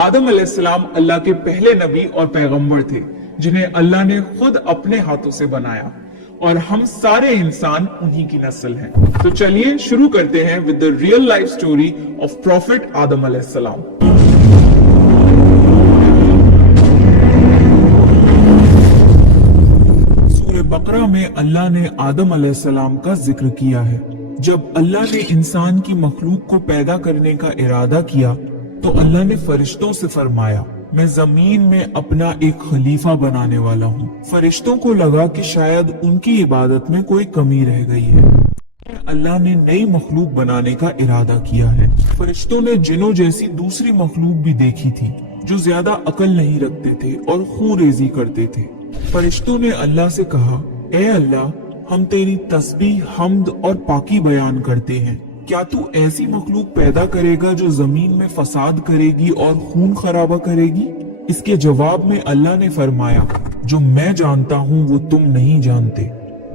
आदम अलैहिस्सलाम अल्लाह के पहले नबी और पैगंबर थे जिन्हें अल्लाह ने खुद अपने हाथों से बनाया और हम सारे इंसान उन्हीं की नस्ल हैं। तो चलिए शुरू करते हैं with the real life story of prophet Adam अलैहिस्सलाम। सूरह बकरा में अल्लाह ने आदम अलैहिस्सलाम का जिक्र किया है। जब अल्लाह ने इंसान की मखलूक को पैदा करने का इरादा किया तो अल्लाह ने फरिश्तों से फरमाया, मैं जमीन में अपना एक खलीफा बनाने वाला हूँ। फरिश्तों को लगा कि शायद उनकी इबादत में कोई कमी रह गई है। अल्लाह ने नई मखलूक बनाने का इरादा किया है। फरिश्तों ने जिन्नों जैसी दूसरी मखलूक भी देखी थी जो ज्यादा अकल नहीं रखते थे और खूरेजी करते थे। फरिश्तों ने अल्लाह से कहा, ए अल्लाह, हम तेरी तस्बीह, हम्द और पाकी बयान करते हैं। क्या तू ऐसी मखलूक पैदा करेगा जो जमीन में फसाद करेगी और खून खराबा करेगी? इसके जवाब में अल्लाह ने फरमाया, जो मैं जानता हूँ वो तुम नहीं जानते।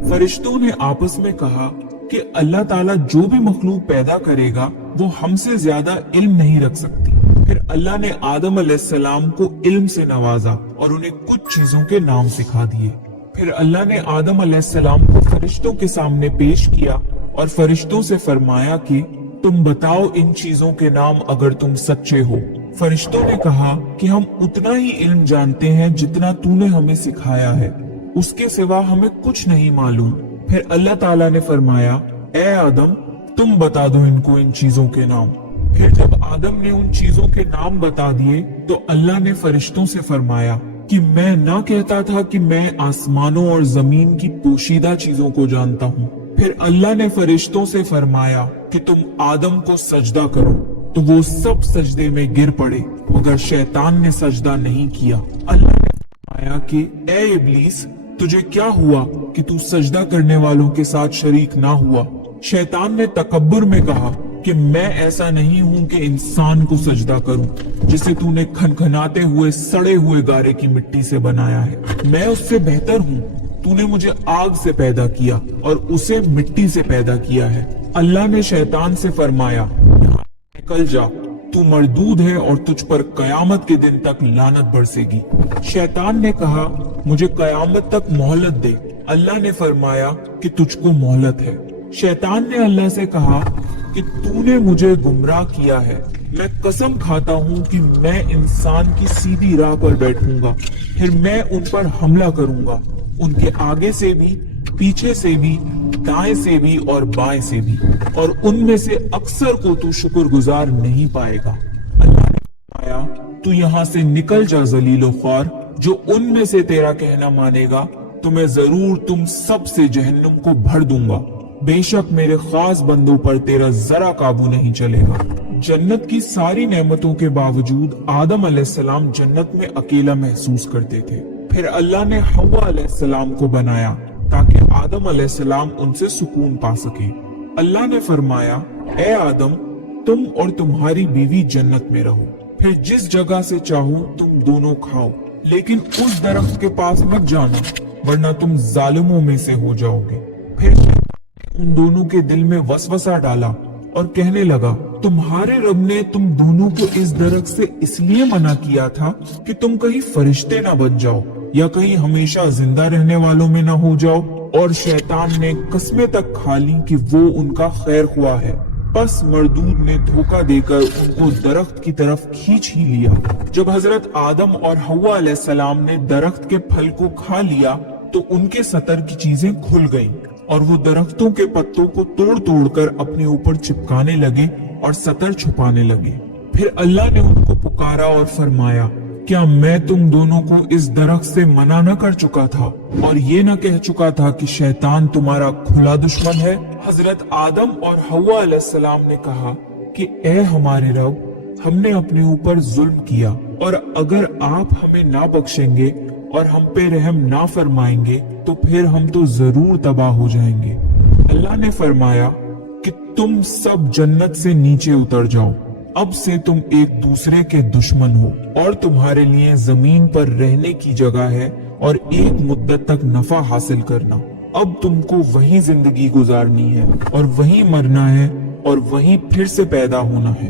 फरिश्तों ने आपस में कहा कि अल्लाह ताला जो भी मखलूक पैदा करेगा वो हमसे ज्यादा इल्म नहीं रख सकती। फिर अल्लाह ने आदम अलैहिस्सलाम को इल्म से नवाजा और उन्हें कुछ चीजों के नाम सिखा दिए। फिर अल्लाह ने आदम अलैहिस्सलाम को फरिश्तों के सामने पेश किया और फरिश्तों से फरमाया कि तुम बताओ इन चीजों के नाम अगर तुम सच्चे हो। फरिश्तों ने कहा कि हम उतना ही इल्म जानते हैं जितना तूने हमें सिखाया है, उसके सिवा हमें कुछ नहीं मालूम। फिर अल्लाह ताला ने फरमाया, ए आदम, तुम बता दो इनको इन चीजों के नाम। फिर जब आदम ने उन चीजों के नाम बता दिए तो अल्लाह ने फरिश्तों से फरमाया कि मैं ना कहता था कि मैं आसमानों और जमीन की पोशीदा चीजों को जानता हूँ। फिर अल्लाह ने फरिश्तों से फरमाया कि तुम आदम को सजदा करो, तो वो सब सजदे में गिर पड़े मगर शैतान ने सजदा नहीं किया। अल्लाह ने फरमाया कि ए इब्लीस, तुझे क्या हुआ कि तू सजदा करने वालों के साथ शरीक ना हुआ? शैतान ने तकब्बुर में कहा कि मैं ऐसा नहीं हूँ कि इंसान को सजदा करूँ जिसे तूने खनखनाते हुए सड़े हुए गारे की मिट्टी से बनाया है। मैं उससे बेहतर हूँ। तूने मुझे आग से पैदा किया और उसे मिट्टी से पैदा किया है। अल्लाह ने शैतान से फरमाया, यहाँ निकल जा, तू मरदूद है और तुझ पर कयामत के दिन तक लानत बरसेगी। शैतान ने कहा, मुझे कयामत तक मोहलत दे। अल्लाह ने फरमाया कि तुझको मोहलत है। शैतान ने अल्लाह से कहा कि तूने मुझे गुमराह किया है। मैं कसम खाता हूँ कि मैं इंसान की सीधी राह पर बैठूंगा, फिर मैं उन पर हमला करूंगा, उनके आगे से भी, पीछे से भी, दाएं से भी और बाएं से भी, और उनमें से अक्सर को तू शुक्रगुजार नहीं पाएगा। अल्लाह ने फरमाया, तू यहाँ से निकल जा जलीलो ख्वार, जो उनमें से तेरा कहना मानेगा तो मैं जरूर तुम सब से जहन्नुम को भर दूंगा। बेशक मेरे खास बंदों पर तेरा जरा काबू नहीं चलेगा। जन्नत की सारी नेमतों के बावजूद आदम अलैहिस्सलाम जन्नत में अकेला महसूस करते थे। फिर अल्लाह ने हव्वा अलैहिस्सलाम को बनाया ताकि आदम अलैहिस्सलाम उनसे सुकून पा सके। अल्लाह ने फरमाया, ए आदम, तुम और तुम्हारी बीवी जन्नत में रहो, फिर जिस जगह से चाहो तुम दोनों खाओ, लेकिन उस दरख्त के पास मत जाना वरना तुम जालिमों में से हो जाओगे। फिर शैतान ने उन दोनों के दिल में वसवसा डाला और कहने लगा, तुम्हारे रब ने तुम दोनों को इस दरख्त से इसलिए मना किया था कि तुम कहीं फरिश्ते ना बन जाओ या कहीं हमेशा जिंदा रहने वालों में ना हो जाओ। और शैतान ने कस्में तक खा ली कि वो उनका खैर हुआ है। बस मरदूद ने धोखा देकर उनको दरख्त की तरफ खींच ही लिया। जब हजरत आदम और हव्वा अलैहिस्सलाम ने दरख्त के फल को खा लिया तो उनके सतर की चीजें खुल गईं और वो दरख्तों के पत्तों को तोड़ तोड़ कर अपने ऊपर चिपकाने लगे और सतर छुपाने लगे। फिर अल्लाह ने उनको पुकारा और फरमाया, क्या मैं तुम दोनों को इस दरख्त से मना न कर चुका था और ये न कह चुका था कि शैतान तुम्हारा खुला दुश्मन है? हजरत आदम और हव्वा अलैहिस्सलाम ने कहा कि ए हमारे रब, हमने अपने ऊपर जुल्म किया और अगर आप हमें ना बख्शेंगे और हम पे रहम ना फरमाएंगे तो फिर हम तो जरूर तबाह हो जाएंगे। अल्लाह ने फरमाया कि तुम सब जन्नत से नीचे उतर जाओ, अब से तुम एक दूसरे के दुश्मन हो और तुम्हारे लिए जमीन पर रहने की जगह है और एक मुद्दत तक नफा हासिल करना। अब तुमको वही जिंदगी गुजारनी है और वही मरना है और वही फिर से पैदा होना है।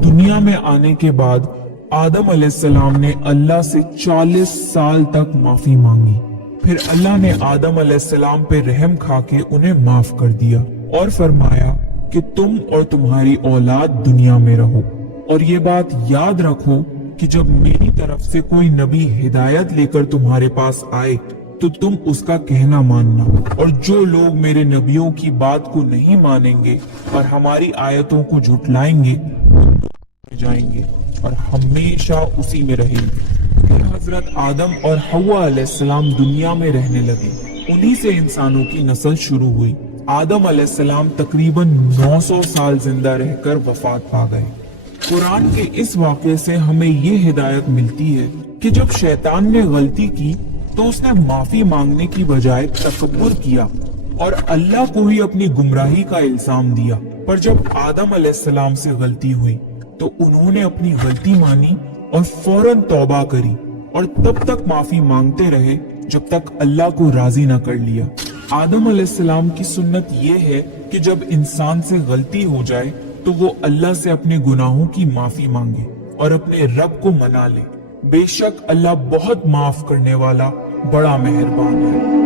दुनिया में आने के बाद आदम अलैहिस्सलाम ने अल्लाह से 40 साल तक माफी मांगी। फिर अल्लाह ने आदम अलैहिस्सलाम पे रहम खाके उन्हें माफ कर दिया और फरमाया कि तुम और तुम्हारी औलाद दुनिया में रहो, और ये बात याद रखो कि जब मेरी तरफ से कोई नबी हिदायत लेकर तुम्हारे पास आए तो तुम उसका कहना मानना, और जो लोग मेरे नबियों की बात को नहीं मानेंगे और हमारी आयतों को झुटलाएंगे वो जाएंगे और हमेशा उसी में रहेंगे। फिर हजरत आदम और हव्वा अलैहिस्सलाम दुनिया में रहने लगे। उन्हीं से इंसानों की नस्ल शुरू हुई। आदम अलैहिस्सलाम तकरीबन 900 साल जिंदा रहकर वफात पा गए। कुरान के इस वाक़े से हमें ये हिदायत मिलती है कि जब शैतान ने गलती की तो उसने माफी मांगने की बजाय तकब्बुर किया और अल्लाह को ही अपनी गुमराही का इल्जाम दिया। पर जब आदम अलैहिस्सलाम से गलती हुई तो उन्होंने अपनी गलती मानी और फौरन तौबा करी और तब तक माफी मांगते रहे जब तक अल्लाह को राजी न कर लिया। आदम अलैहिस्सलाम की सुन्नत ये है कि जब इंसान से गलती हो जाए तो वो अल्लाह से अपने गुनाहों की माफी मांगे और अपने रब को मना ले। बेशक अल्लाह बहुत माफ करने वाला बड़ा मेहरबान है।